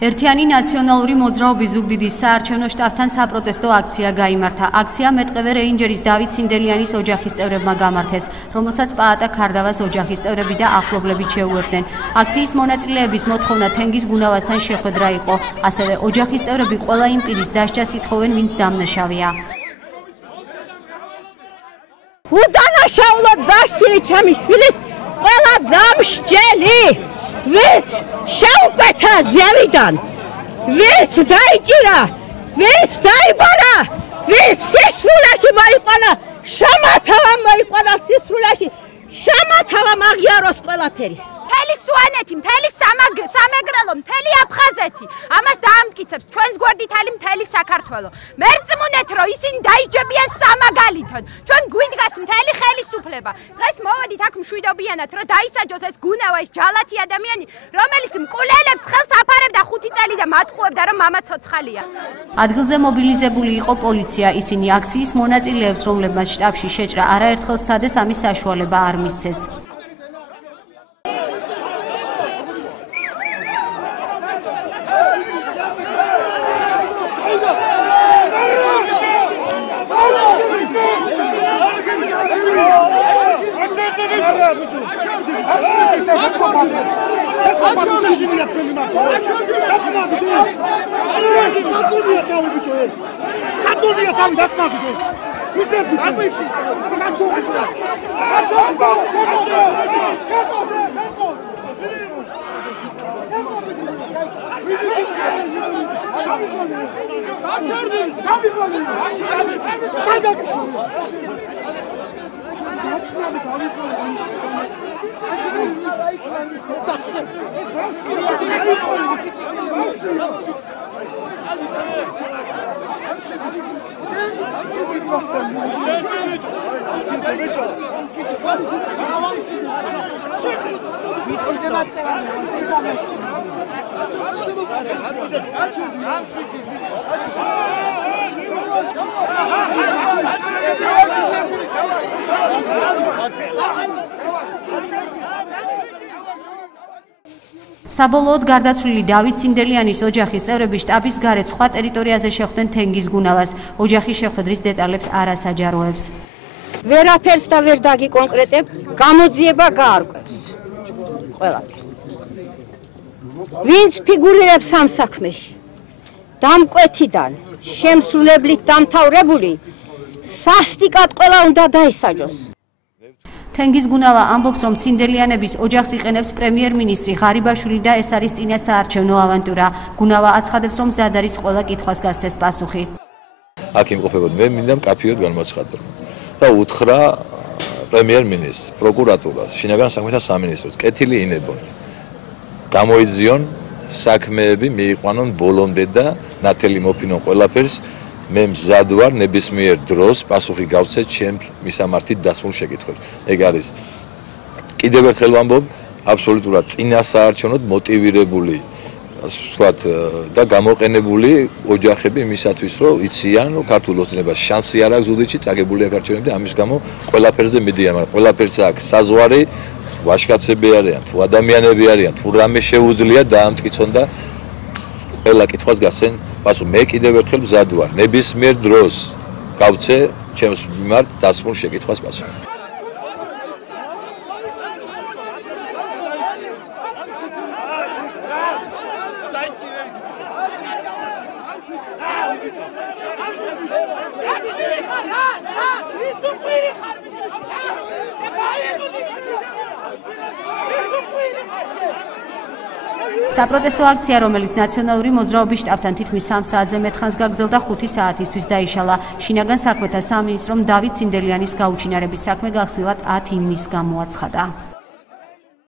ერთიანი ნაციონალური მოძრაობის ზუგდიდის საარჩევნო შტაბთან საპროტესტო აქცია გაიმართა. აქცია მეტყევე რეინჯერის დავით ცინდელიანის ოჯახის წევრებმა გამართეს, რომელსაც პაატა ქარდავას ოჯახის წევრები და ახლობლებით შეუერთდნენ. აქციის მონაწილეების მოთხოვნა თენგის გუნავასთან შეხვედრა იყო. ასევე ოჯახის წევრები ყველა იმ პირის დასჯას ითხოვენ, ვინც დამნაშავეა. უდანაშაულოდ დასჯილი ჩემი შვილის ყველა დამსჯელი, ვინც შეუკვეთა ზევიდან, ვინც დაიჭირა, ვინც დაიბარა, ვინც სისრულეში მოიყვანა, შემათავა მოიყვანა სისრულეში, შემათავა აღიაროს ყველაფერი. მთელი სვანეთი, მთელი სამეგრელო, მთელი აფხაზეთი ამას დაამტკიცებს ჩვენს გვერდითალი მთელი საქართველო. მერწმუნეთ, რომ ისინი დაიჯებიან სამაგალითოდ. ჩვენ გვიდგას მთელი ხელისუფლება. დღეს მოვედით აქ მშვიდობიანად, რომ დაისაჯოს ეს გუნავა, ეს ჯალათი ადამიანი, რომელიც მკვლელებს ხელს აფარებდა 5 წელი და მატყუებდა, რომ მამა ცოცხალია. ადგილზე მობილიზებული იყო პოლიცია. ისინი აქციის მონაწილეებს, რომლებმაც შტაბში შეჭრა არაერთხელ სცადეს, ამის საშუალება არ მისცეს. საბოლოოდ გარდაცვლილი დავით ცინდელიანის ოჯახის წევრები შტაბის გარეთ სხვა ტერიტორიაზე შეხვდნენ თენგის გუნავას. ოჯახის შეხვედრის დეტალებს არ ასაჯაროებს. ვერაფერს და ვერ დაგიკონკრეტებ, გამოძიება გაარკვევს ყველაფერს. ვინც ფიგურირებს ამ საქმეში, დამკვეთიდან, შემსრულებლით დამთავრებული, სასტიკად ყველა უნდა დაისაჯოს. თენგის გუნავა ამბობს, რომ ცინდელიანების ოჯახს იყენებს პრემიერ-მინისტრი ღარიბაშვილი და ეს არის წინა საარჩევნო ავანტურა. გუნავა აცხადებს, რომ მზად არის ყველა კითხვას გასცეს პასუხი. აქ იმყოფებოდ მე მინდა მკაფიოდ განმოცხადო და უთხრა პრემიერ-მინისტრს, პროკურატურას, შინაგან საქმეთა სამინისტროს, კეთილი ინებონ. გამოიძიონ საქმეები მიიყვანონ ბოლომდე და ნათელი მოფინონ ყველაფერს. მე მზად ვარ ნებისმიერ დროს პასუხი გავცეთ ჩემ მისამართით დასმულ შეკითხვებს. ეგ არის კიდევ ერთხელ ვამბობ, აბსოლუტურად წინა საარჩევნოდ მოტივირებული ვთქვათ და გამოყენებული ოჯახები იმისათვის, რომ იციან, რომ ქართულ ოცნებას შანსი არ აქვს ზუგდიდში, წაგებული აქ არჩევნები და ამის გამო ყველაფერზე მიდიან, მაგრამ ყველაფერს აქვს საზღვარი, ვაჟკაცები არიან, თუ ადამიანები არიან, თუ რამე შეუძლია დაამტკიცონ და ყველა კითხვას გასცენ პასუხი. მე კიდევ ერთხელ მზად ვარ ნებისმიერ დროს გავცე ჩემს მიმართ დასმულ შეკითხვას პასუხი. საპროტესტო აქცია, რომელიც ნაციონალური მოძრაობის შტაბთან თითქმის 3 საათზე მეტ ხანს გაგრძელდა 5 საათისთვის დაიშალა. შინაგან საქმეთა სამინისტრომ დავით ცინდელიანის გაუჩინარების საქმე გახსნილად 10 ივნისს გამოაცხადა.